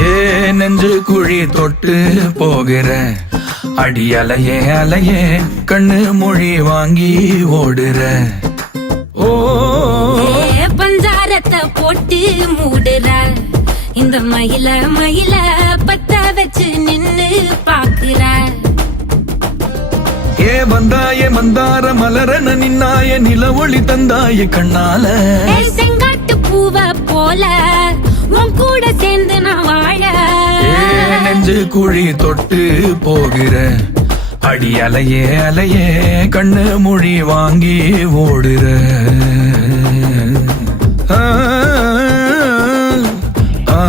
ஏ நெஞ்சு குழி தொட்டு போகிற அடி அலையே அலையே கண்ணு மொழி வாங்கி ஓடுற. ஓ பஞ்சாரத்தை போட்டு மூடுற இந்த மயில மயில பத்த வச்சு நின்னு பாக்குற. ஏ வந்தாய மந்தார மலரன நின்னாய நில ஒளி தந்தாய கண்ணால. செங்காட்டு பூவ போல உன் கூட சேர்ந்து நான் வாழ. நெஞ்சு குழி தொட்டு போகிற அடி அலையே அலையே கண்ணு மொழி வாங்கி ஓடுற. ஆ ஆ